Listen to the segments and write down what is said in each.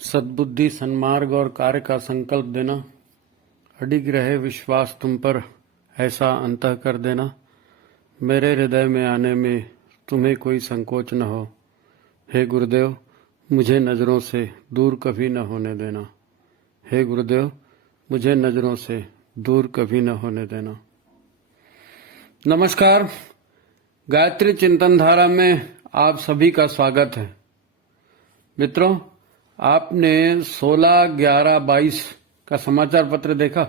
सद्बुद्धि, सन्मार्ग और कार्य का संकल्प देना, अडिग रहे विश्वास तुम पर, ऐसा अंतः कर देना। मेरे हृदय में आने में तुम्हें कोई संकोच न हो। हे गुरुदेव, मुझे नज़रों से दूर कभी न होने देना। हे गुरुदेव, मुझे नज़रों से दूर कभी न होने देना। नमस्कार, गायत्री चिंतन धारा में आप सभी का स्वागत है। मित्रों, आपने 16/11/22 का समाचार पत्र देखा?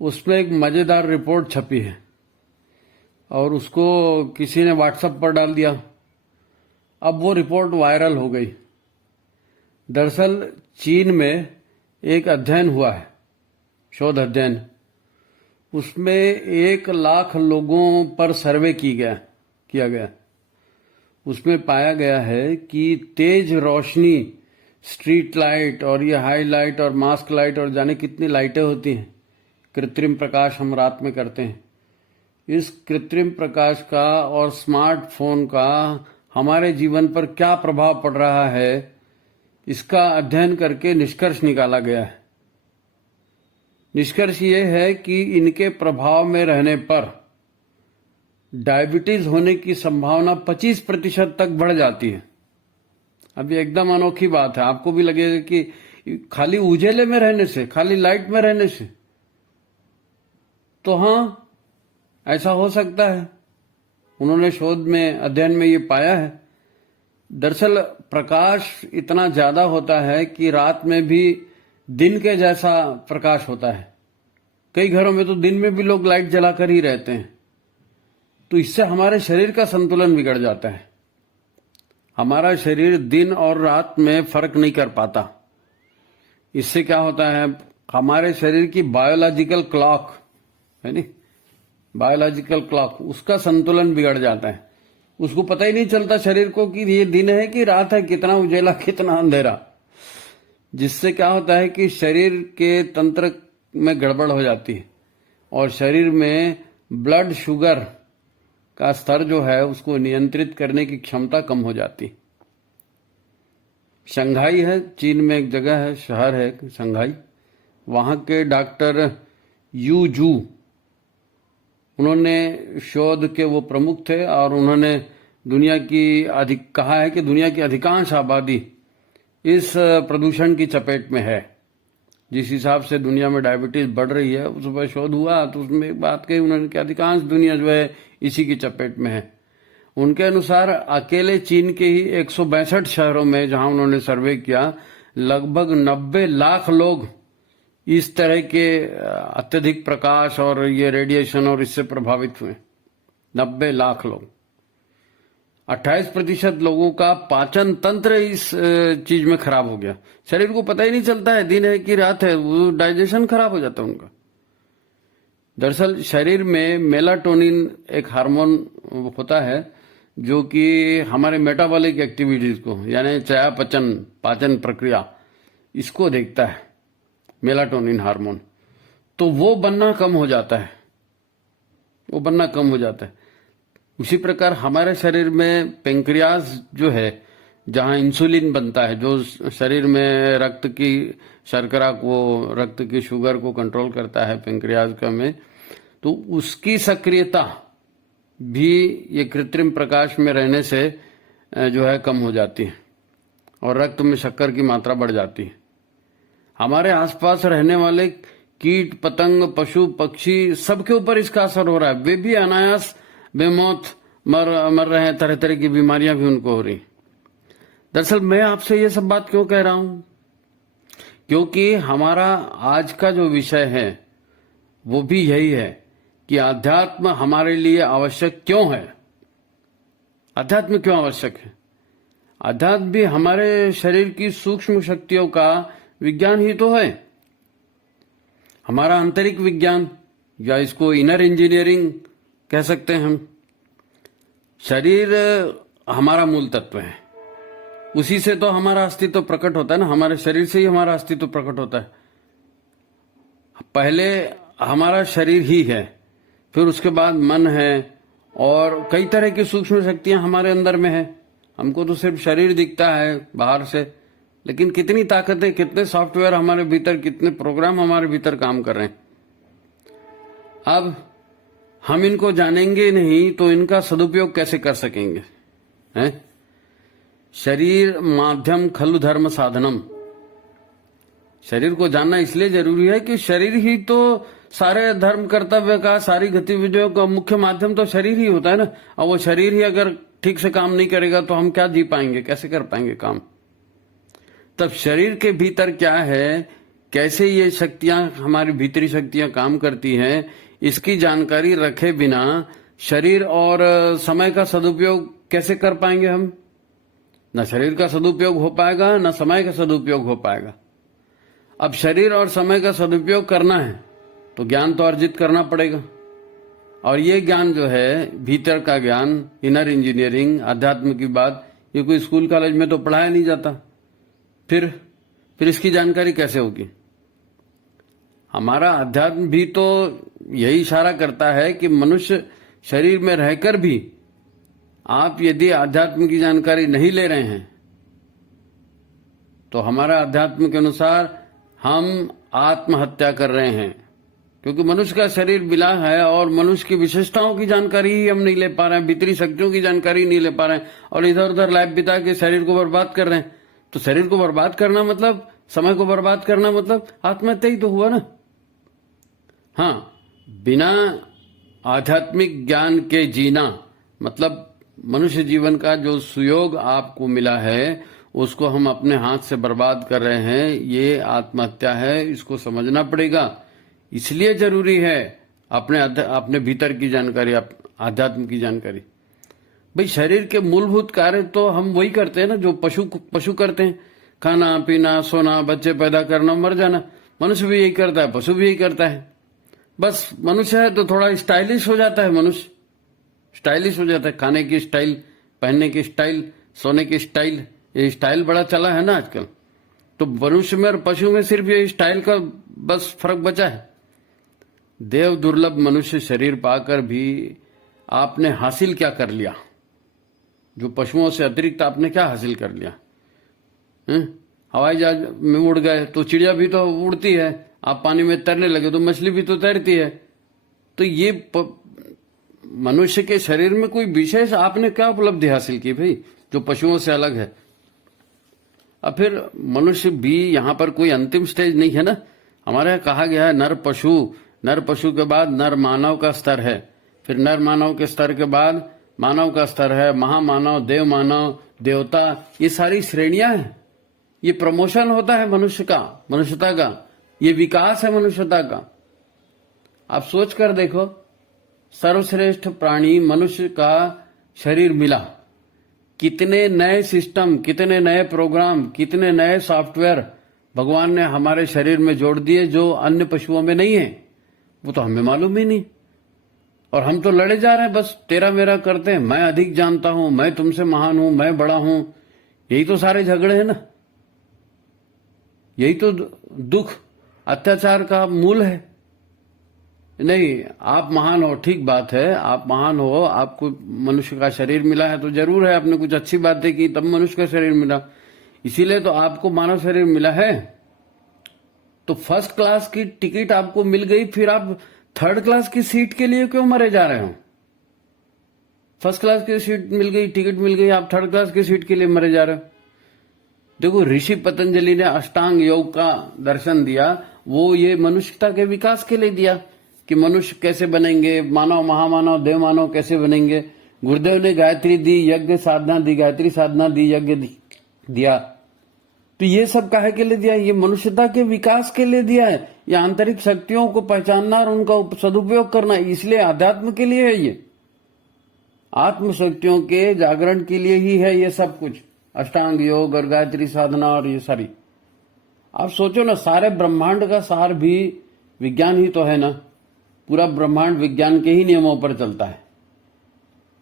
उसमें एक मजेदार रिपोर्ट छपी है और उसको किसी ने व्हाट्सएप पर डाल दिया। अब वो रिपोर्ट वायरल हो गई। दरअसल चीन में एक अध्ययन हुआ है, शोध अध्ययन। उसमें 1 लाख लोगों पर सर्वे किया गया। उसमें पाया गया है कि तेज रोशनी, स्ट्रीट लाइट और ये हाई लाइट और मास्क लाइट और जाने कितनी लाइटें होती हैं, कृत्रिम प्रकाश हम रात में करते हैं। इस कृत्रिम प्रकाश का और स्मार्टफोन का हमारे जीवन पर क्या प्रभाव पड़ रहा है, इसका अध्ययन करके निष्कर्ष निकाला गया है। निष्कर्ष ये है कि इनके प्रभाव में रहने पर डायबिटीज होने की संभावना 25% तक बढ़ जाती है। अब ये एकदम अनोखी बात है। आपको भी लगेगा कि खाली उजेले में रहने से, खाली लाइट में रहने से, तो हाँ, ऐसा हो सकता है। उन्होंने शोध में, अध्ययन में ये पाया है। दरअसल प्रकाश इतना ज्यादा होता है कि रात में भी दिन के जैसा प्रकाश होता है। कई घरों में तो दिन में भी लोग लाइट जलाकर ही रहते हैं। तो इससे हमारे शरीर का संतुलन बिगड़ जाता है। हमारा शरीर दिन और रात में फर्क नहीं कर पाता। इससे क्या होता है, हमारे शरीर की बायोलॉजिकल क्लॉक है नी, बायोलॉजिकल क्लॉक, उसका संतुलन बिगड़ जाता है। उसको पता ही नहीं चलता शरीर को कि ये दिन है कि रात है, कितना उजेला कितना अंधेरा। जिससे क्या होता है कि शरीर के तंत्र में गड़बड़ हो जाती है और शरीर में ब्लड शुगर का स्तर जो है उसको नियंत्रित करने की क्षमता कम हो जाती। शंघाई है, चीन में एक जगह है, शहर है शंघाई। वहां के डॉक्टर यू जू, उन्होंने शोध के वो प्रमुख थे और उन्होंने कहा है कि दुनिया की अधिकांश आबादी इस प्रदूषण की चपेट में है। जिस हिसाब से दुनिया में डायबिटीज बढ़ रही है, उस पर शोध हुआ तो उसमें एक बात कही उन्होंने कि अधिकांश दुनिया जो है इसी की चपेट में है। उनके अनुसार अकेले चीन के ही 162 शहरों में, जहां उन्होंने सर्वे किया, लगभग 90 लाख लोग इस तरह के अत्यधिक प्रकाश और ये रेडिएशन और इससे प्रभावित हुए। 90 लाख लोग। 28% लोगों का पाचन तंत्र इस चीज में खराब हो गया। शरीर को पता ही नहीं चलता है दिन है कि रात है, वो डाइजेशन खराब हो जाता है उनका। दरअसल शरीर में मेलाटोनिन एक हार्मोन होता है जो कि हमारे मेटाबॉलिक एक्टिविटीज को, यानी चयापचय, पाचन प्रक्रिया, इसको देखता है, मेलाटोनिन हार्मोन। तो वो बनना कम हो जाता है। उसी प्रकार हमारे शरीर में पेंक्रियाज जो है, जहां इंसुलिन बनता है, जो शरीर में रक्त की शर्करा को, रक्त की शुगर को कंट्रोल करता है पेंक्रियाज का में, तो उसकी सक्रियता भी ये कृत्रिम प्रकाश में रहने से जो है कम हो जाती है और रक्त में शक्कर की मात्रा बढ़ जाती है। हमारे आसपास रहने वाले कीट पतंग, पशु पक्षी, सबके ऊपर इसका असर हो रहा है। वे भी अनायास बेमौत मर रहे हैं, तरह तरह की बीमारियां भी उनको हो रही। दरअसल मैं आपसे ये सब बात क्यों कह रहा हूं, क्योंकि हमारा आज का जो विषय है वो भी यही है कि अध्यात्म हमारे लिए आवश्यक क्यों है। अध्यात्म क्यों आवश्यक है? अध्यात्म भी हमारे शरीर की सूक्ष्म शक्तियों का विज्ञान ही तो है। हमारा आंतरिक विज्ञान, या इसको इनर इंजीनियरिंग कह सकते हैं हम। शरीर हमारा मूल तत्व है, उसी से तो हमारा अस्तित्व प्रकट होता है ना। हमारे शरीर से ही हमारा अस्तित्व प्रकट होता है। पहले हमारा शरीर ही है, फिर उसके बाद मन है और कई तरह की सूक्ष्म शक्तियां हमारे अंदर में है। हमको तो सिर्फ शरीर दिखता है बाहर से, लेकिन कितनी ताकतें, कितने सॉफ्टवेयर हमारे भीतर, कितने प्रोग्राम हमारे भीतर काम कर रहे हैं। अब हम इनको जानेंगे नहीं तो इनका सदुपयोग कैसे कर सकेंगे? हैं? शरीर माध्यम खलु धर्म साधनम। शरीर को जानना इसलिए जरूरी है कि शरीर ही तो सारे धर्म कर्तव्य का, सारी गतिविधियों का मुख्य माध्यम तो शरीर ही होता है ना। और वो शरीर ही अगर ठीक से काम नहीं करेगा तो हम क्या जी पाएंगे, कैसे कर पाएंगे काम? तब शरीर के भीतर क्या है, कैसे ये शक्तियां, हमारी भीतरी शक्तियां काम करती हैं, इसकी जानकारी रखे बिना शरीर और समय का सदुपयोग कैसे कर पाएंगे हम? न शरीर का सदुपयोग हो पाएगा, न समय का सदुपयोग हो पाएगा। अब शरीर और समय का सदुपयोग करना है तो ज्ञान तो अर्जित करना पड़ेगा। और ये ज्ञान जो है, भीतर का ज्ञान, इनर इंजीनियरिंग, अध्यात्म की बात, ये कोई स्कूल कॉलेज में तो पढ़ाया नहीं जाता। फिर इसकी जानकारी कैसे होगी? हमारा अध्यात्म भी तो यही इशारा करता है कि मनुष्य शरीर में रहकर भी आप यदि अध्यात्म की जानकारी नहीं ले रहे हैं तो हमारा अध्यात्म के अनुसार हम आत्महत्या कर रहे हैं। क्योंकि मनुष्य का शरीर मिला है और मनुष्य की विशेषताओं की जानकारी ही हम नहीं ले पा रहे हैं, भीतरी शक्तियों की जानकारी नहीं ले पा रहे हैं, और इधर उधर लाइफ बिता के शरीर को बर्बाद कर रहे हैं। तो शरीर को बर्बाद करना मतलब, समय को बर्बाद करना मतलब आत्महत्या ही तो हुआ ना। हाँ, बिना आध्यात्मिक ज्ञान के जीना मतलब मनुष्य जीवन का जो सुयोग आपको मिला है उसको हम अपने हाथ से बर्बाद कर रहे हैं, ये आत्महत्या है। इसको समझना पड़ेगा। इसलिए जरूरी है अपने भीतर की जानकारी, आध्यात्म की जानकारी। भाई, शरीर के मूलभूत कार्य तो हम वही करते हैं ना जो पशु करते हैं, खाना पीना, सोना, बच्चे पैदा करना, मर जाना। मनुष्य भी यही करता है, पशु भी यही करता है। बस मनुष्य है तो थोड़ा स्टाइलिश हो जाता है, मनुष्य स्टाइलिश हो जाता है। खाने की स्टाइल, पहनने की स्टाइल, सोने की स्टाइल, ये स्टाइल बड़ा चला है ना आजकल। तो मनुष्य में और पशु में सिर्फ ये स्टाइल का बस फर्क बचा है। देव दुर्लभ मनुष्य शरीर पाकर भी आपने हासिल क्या कर लिया? जो पशुओं से अतिरिक्त आपने क्या हासिल कर लिया? हवाई जहाज में उड़ गए तो चिड़िया भी तो उड़ती है, आप पानी में तैरने लगे तो मछली भी तो तैरती है। तो ये मनुष्य के शरीर में कोई विशेष आपने क्या उपलब्धि हासिल की भाई जो पशुओं से अलग है? अब फिर मनुष्य भी यहाँ पर कोई अंतिम स्टेज नहीं है ना। हमारे यहाँ कहा गया है नर पशु के बाद नर मानव का स्तर है, फिर नर मानव के स्तर के बाद मानव का स्तर है, महामानव, देव मानव, देवता, ये सारी श्रेणियां हैं। ये प्रमोशन होता है मनुष्य का, मनुष्यता का, ये विकास है मनुष्यता का। आप सोच कर देखो, सर्वश्रेष्ठ प्राणी मनुष्य का शरीर मिला, कितने नए सिस्टम, कितने नए प्रोग्राम, कितने नए सॉफ्टवेयर भगवान ने हमारे शरीर में जोड़ दिए जो अन्य पशुओं में नहीं है। वो तो हमें मालूम ही नहीं, और हम तो लड़े जा रहे हैं, बस तेरा मेरा करते हैं। मैं अधिक जानता हूं, मैं तुमसे महान हूं, मैं बड़ा हूं, यही तो सारे झगड़े हैं ना। यही तो दुख, अत्याचार का मूल है। नहीं, आप महान हो, ठीक बात है, आप महान हो, आपको मनुष्य का शरीर मिला है तो जरूर है, आपने कुछ अच्छी बातें की तब मनुष्य का शरीर मिला, इसीलिए तो आपको मानव शरीर मिला है। तो फर्स्ट क्लास की टिकट आपको मिल गई, फिर आप थर्ड क्लास की सीट के लिए क्यों मरे जा रहे हो? फर्स्ट क्लास की सीट मिल गई, टिकट मिल गई, आप थर्ड क्लास की सीट के लिए मरे जा रहे हो। देखो, ऋषि पतंजलि ने अष्टांग योग का दर्शन दिया, वो ये मनुष्यता के विकास के लिए दिया कि मनुष्य कैसे बनेंगे, मानव, महामानव, देव मानव कैसे बनेंगे। गुरुदेव ने गायत्री दी, यज्ञ साधना दी, गायत्री साधना दी, यज्ञ दिया। तो ये सब काहे के लिए दिया? ये मनुष्यता के विकास के लिए दिया है। ये आंतरिक शक्तियों को पहचानना और उनका सदुपयोग करना, इसलिए अध्यात्म के लिए है। ये आत्म शक्तियों के जागरण के लिए ही है ये सब कुछ, अष्टांग योग और गायत्री साधना और ये सारी। आप सोचो ना, सारे ब्रह्मांड का सार भी विज्ञान ही तो है ना। पूरा ब्रह्मांड विज्ञान के ही नियमों पर चलता है।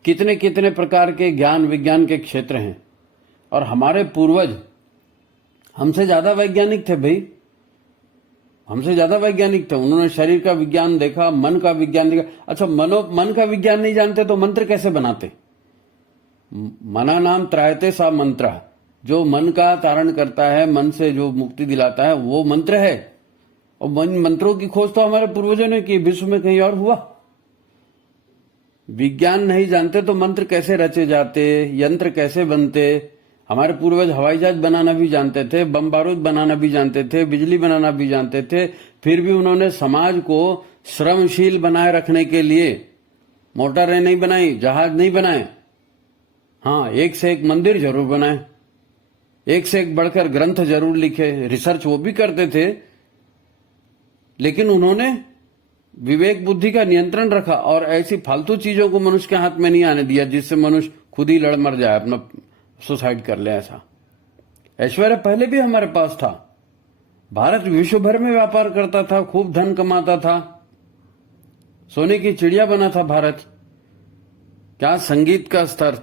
कितने कितने प्रकार के ज्ञान विज्ञान के क्षेत्र हैं, और हमारे पूर्वज हमसे ज्यादा वैज्ञानिक थे भाई, हमसे ज्यादा वैज्ञानिक थे। उन्होंने शरीर का विज्ञान देखा, मन का विज्ञान देखा। अच्छा, मन का विज्ञान नहीं जानते तो मंत्र कैसे बनाते? मना नाम त्रायते सा मंत्र, जो मन का तारण करता है, मन से जो मुक्ति दिलाता है, वो मंत्र है। और मंत्रों की खोज तो हमारे पूर्वजों ने की, विश्व में कहीं और हुआ? विज्ञान नहीं जानते तो मंत्र कैसे रचे जाते, यंत्र कैसे बनते? हमारे पूर्वज हवाई जहाज बनाना भी जानते थे, बम बारूद बनाना भी जानते थे, बिजली बनाना भी जानते थे, फिर भी उन्होंने समाज को श्रमशील बनाए रखने के लिए मोटरें नहीं बनाई, जहाज नहीं बनाए। हाँ, एक से एक मंदिर जरूर बनाए, एक से एक बढ़कर ग्रंथ जरूर लिखे, रिसर्च वो भी करते थे, लेकिन उन्होंने विवेक बुद्धि का नियंत्रण रखा और ऐसी फालतू चीजों को मनुष्य के हाथ में नहीं आने दिया जिससे मनुष्य खुद ही लड़ मर जाए, अपना सुसाइड कर ले। ऐसा ऐश्वर्य पहले भी हमारे पास था। भारत विश्व भर में व्यापार करता था, खूब धन कमाता था, सोने की चिड़िया बना था भारत। क्या संगीत का स्तर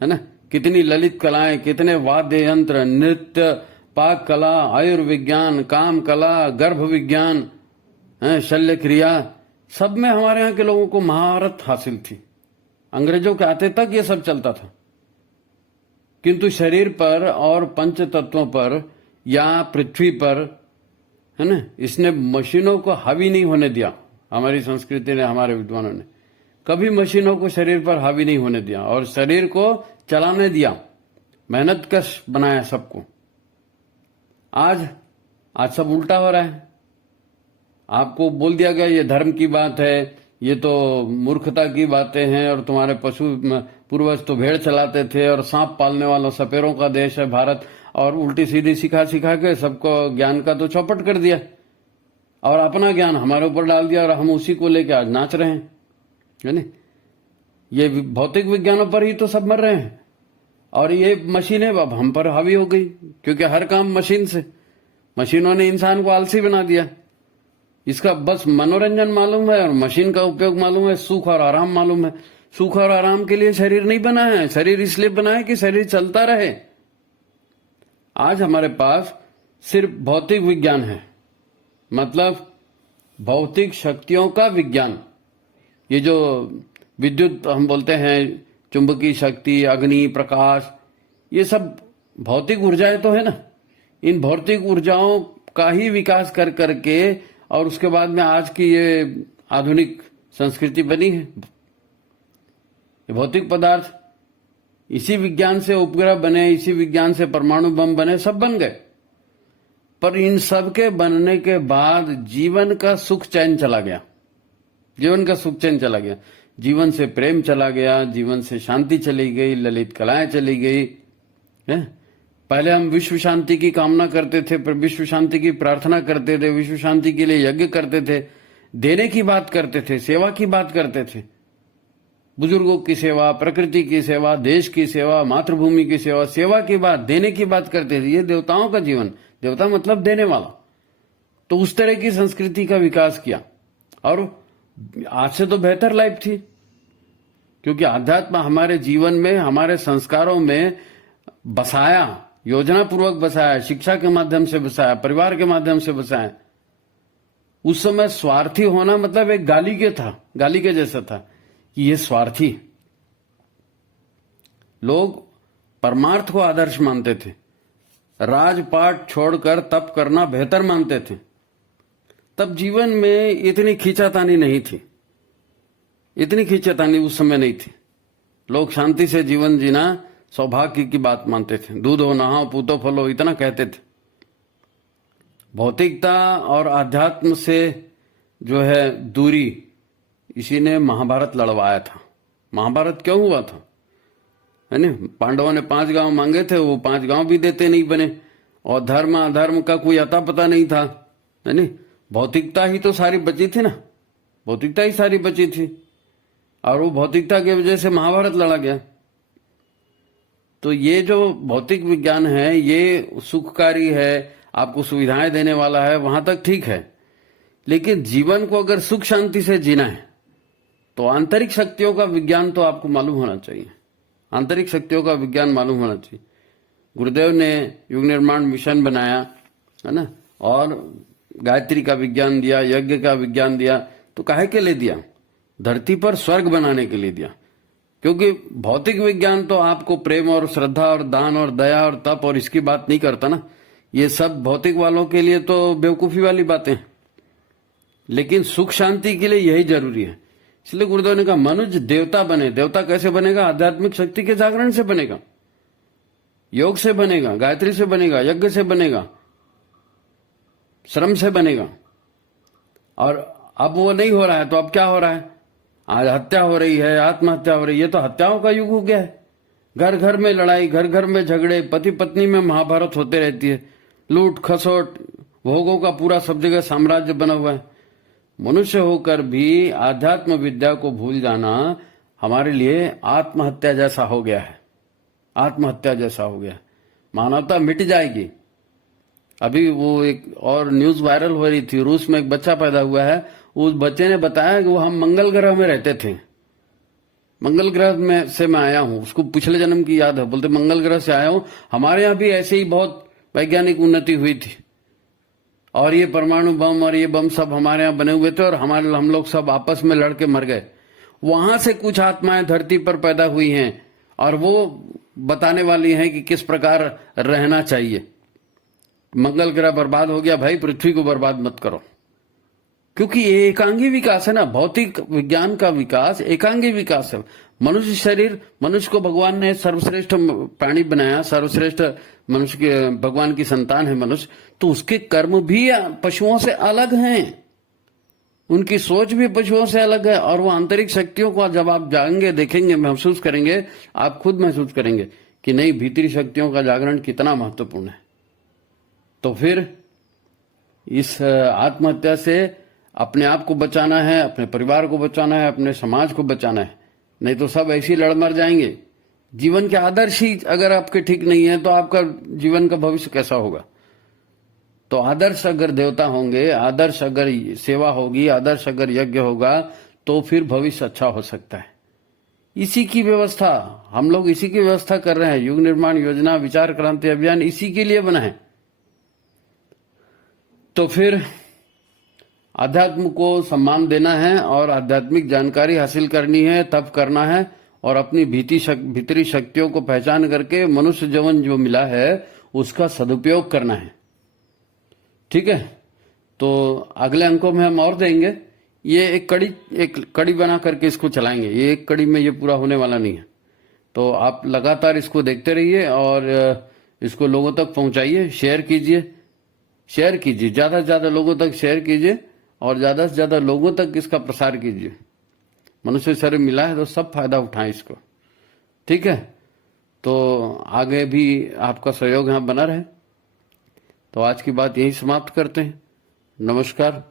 है ना, कितनी ललित कलाएं, कितने वाद्य यंत्र, नृत्य, पाक कला, आयुर्विज्ञान, काम कला, गर्भ विज्ञान, शल्य क्रिया, सब में हमारे यहाँ के लोगों को महारत हासिल थी। अंग्रेजों के आते तक ये सब चलता था, किंतु शरीर पर और पंच तत्वों पर या पृथ्वी पर, है ना, इसने मशीनों को हावी नहीं होने दिया। हमारी संस्कृति ने, हमारे विद्वानों ने कभी मशीनों को शरीर पर हावी नहीं होने दिया और शरीर को चलाने दिया, मेहनत कश बनाया सबको। आज सब उल्टा हो रहा है। आपको बोल दिया गया ये धर्म की बात है, ये तो मूर्खता की बातें हैं, और तुम्हारे पशु पूर्वज तो भेड़ चलाते थे और सांप पालने वालों सपेरों का देश है भारत, और उल्टी सीधी सिखा सिखा के सबको ज्ञान का तो चौपट कर दिया और अपना ज्ञान हमारे ऊपर डाल दिया और हम उसी को लेके आज नाच रहे हैं, है ना। ये भौतिक विज्ञानों पर ही तो सब मर रहे हैं और ये मशीनें अब हम पर हावी हो गई, क्योंकि हर काम मशीन से। मशीनों ने इंसान को आलसी बना दिया। इसका बस मनोरंजन मालूम है और मशीन का उपयोग मालूम है, सुख और आराम मालूम है। सुख और आराम के लिए शरीर नहीं बना है, शरीर इसलिए बना है कि शरीर चलता रहे। आज हमारे पास सिर्फ भौतिक विज्ञान है, मतलब भौतिक शक्तियों का विज्ञान। ये जो विद्युत हम बोलते हैं, चुंबकीय शक्ति, अग्नि, प्रकाश, ये सब भौतिक ऊर्जाएं तो है ना। इन भौतिक ऊर्जाओं का ही विकास कर करके और उसके बाद में आज की ये आधुनिक संस्कृति बनी है। ये भौतिक पदार्थ, इसी विज्ञान से उपग्रह बने, इसी विज्ञान से परमाणु बम बने, सब बन गए। पर इन सब के बनने के बाद जीवन का सुख चैन चला गया, जीवन का सुख चैन चला गया, जीवन से प्रेम चला गया, जीवन से शांति चली गई, ललित कलाएं चली गई है। पहले हम विश्व शांति की कामना करते थे, पर विश्व शांति की प्रार्थना करते थे, विश्व शांति के लिए यज्ञ करते थे, देने की बात करते थे, सेवा की बात करते थे, बुजुर्गों की सेवा, प्रकृति की सेवा, देश की सेवा, मातृभूमि की सेवा, सेवा की बात, देने की बात करते थे। ये देवताओं का जीवन, देवता मतलब देने वाला। तो उस तरह की संस्कृति का विकास किया और आज से तो बेहतर लाइफ थी, क्योंकि अध्यात्म हमारे जीवन में, हमारे संस्कारों में बसाया, योजना पूर्वक बसाया, शिक्षा के माध्यम से बसाया, परिवार के माध्यम से बसाया। उस समय स्वार्थी होना मतलब एक गाली के जैसा था कि ये स्वार्थी। लोग परमार्थ को आदर्श मानते थे, राजपाट छोड़कर तप करना बेहतर मानते थे। तब जीवन में इतनी खींचातानी नहीं थी, इतनी खींचातानी उस समय नहीं थी। लोग शांति से जीवन जीना सौभाग्य की बात मानते थे। दूधो नहाओ पूतो फलो, इतना कहते थे। भौतिकता और आध्यात्म से जो है दूरी, इसी ने महाभारत लड़वाया था। महाभारत क्यों हुआ था, है ना। पांडवों ने 5 गांव मांगे थे, वो 5 गांव भी देते नहीं बने, और धर्म अधर्म का कोई अता पता नहीं था, है ना। भौतिकता ही तो सारी बची थी ना, भौतिकता ही सारी बची थी, और वो भौतिकता की वजह से महाभारत लड़ा गया। तो ये जो भौतिक विज्ञान है, ये सुखकारी है, आपको सुविधाएं देने वाला है, वहां तक ठीक है। लेकिन जीवन को अगर सुख शांति से जीना है तो आंतरिक शक्तियों का विज्ञान तो आपको मालूम होना चाहिए, आंतरिक शक्तियों का विज्ञान मालूम होना चाहिए। गुरुदेव ने युग निर्माण मिशन बनाया, है ना, और गायत्री का विज्ञान दिया, यज्ञ का विज्ञान दिया। तो काहे के लिए दिया? धरती पर स्वर्ग बनाने के लिए दिया। क्योंकि भौतिक विज्ञान तो आपको प्रेम और श्रद्धा और दान और दया और तप और इसकी बात नहीं करता ना। ये सब भौतिक वालों के लिए तो बेवकूफी वाली बातें हैं, लेकिन सुख शांति के लिए यही जरूरी है। इसलिए गुरुदेव ने कहा मनुष्य देवता बने। देवता कैसे बनेगा? आध्यात्मिक शक्ति के जागरण से बनेगा, योग से बनेगा, गायत्री से बनेगा, यज्ञ से बनेगा, श्रम से बनेगा। और अब वो नहीं हो रहा है तो अब क्या हो रहा है? आज हत्या हो रही है, आत्महत्या हो रही है। ये तो हत्याओं का युग हो गया है। घर घर में लड़ाई, घर घर में झगड़े, पति पत्नी में महाभारत होते रहती है, लूट खसोट, भोगों का पूरा सब जगह साम्राज्य बना हुआ है। मनुष्य होकर भी आध्यात्म विद्या को भूल जाना हमारे लिए आत्महत्या जैसा हो गया है। आत्महत्या जैसा हो गया। मानवता मिट जाएगी। अभी वो एक और न्यूज वायरल हो रही थी, रूस में एक बच्चा पैदा हुआ है। उस बच्चे ने बताया कि वो हम मंगल ग्रह में रहते थे, मंगल ग्रह में से मैं आया हूं। उसको पिछले जन्म की याद है। बोलते मंगल ग्रह से आया हूं, हमारे यहाँ भी ऐसे ही बहुत वैज्ञानिक उन्नति हुई थी और ये परमाणु बम और ये बम सब हमारे यहाँ बने हुए थे और हम लोग सब आपस में लड़के मर गए। वहां से कुछ आत्माएं धरती पर पैदा हुई हैं और वो बताने वाली हैं कि किस प्रकार रहना चाहिए। मंगल ग्रह बर्बाद हो गया, भाई पृथ्वी को बर्बाद मत करो, क्योंकि ये एकांगी विकास है ना। भौतिक विज्ञान का विकास एकांगी विकास है। मनुष्य शरीर, मनुष्य को भगवान ने सर्वश्रेष्ठ प्राणी बनाया, सर्वश्रेष्ठ मनुष्य के भगवान की संतान है मनुष्य, तो उसके कर्म भी पशुओं से अलग हैं, उनकी सोच भी पशुओं से अलग है। और वो आंतरिक शक्तियों को जब आप जाएंगे, देखेंगे, महसूस करेंगे, आप खुद महसूस करेंगे कि नहीं, भीतरी शक्तियों का जागरण कितना महत्वपूर्ण है। तो फिर इस आत्महत्या से अपने आप को बचाना है, अपने परिवार को बचाना है, अपने समाज को बचाना है, नहीं तो सब ऐसे ही लड़ मर जाएंगे। जीवन के आदर्श ही अगर आपके ठीक नहीं है तो आपका जीवन का भविष्य कैसा होगा? तो आदर्श अगर देवता होंगे, आदर्श अगर सेवा होगी, आदर्श अगर यज्ञ होगा, तो फिर भविष्य अच्छा हो सकता है। इसी की व्यवस्था हम लोग, इसी की व्यवस्था कर रहे हैं। युग निर्माण योजना, विचार क्रांति अभियान इसी के लिए बना है। तो फिर अध्यात्म को सम्मान देना है और आध्यात्मिक जानकारी हासिल करनी है, तप करना है और अपनी भीतरी शक्तियों को पहचान करके मनुष्य जीवन जो मिला है उसका सदुपयोग करना है। ठीक है, तो अगले अंकों में हम और देंगे। ये एक कड़ी बना करके इसको चलाएंगे। ये एक कड़ी में ये पूरा होने वाला नहीं है। तो आप लगातार इसको देखते रहिए और इसको लोगों तक पहुंचाइए, शेयर कीजिए, ज्यादा से ज्यादा लोगों तक शेयर कीजिए और ज्यादा से ज्यादा लोगों तक इसका प्रसार कीजिए। मनुष्य शरीर मिला है तो सब फायदा उठाएं इसको। ठीक है, तो आगे भी आपका सहयोग यहाँ बना रहे। तो आज की बात यही समाप्त करते हैं। नमस्कार।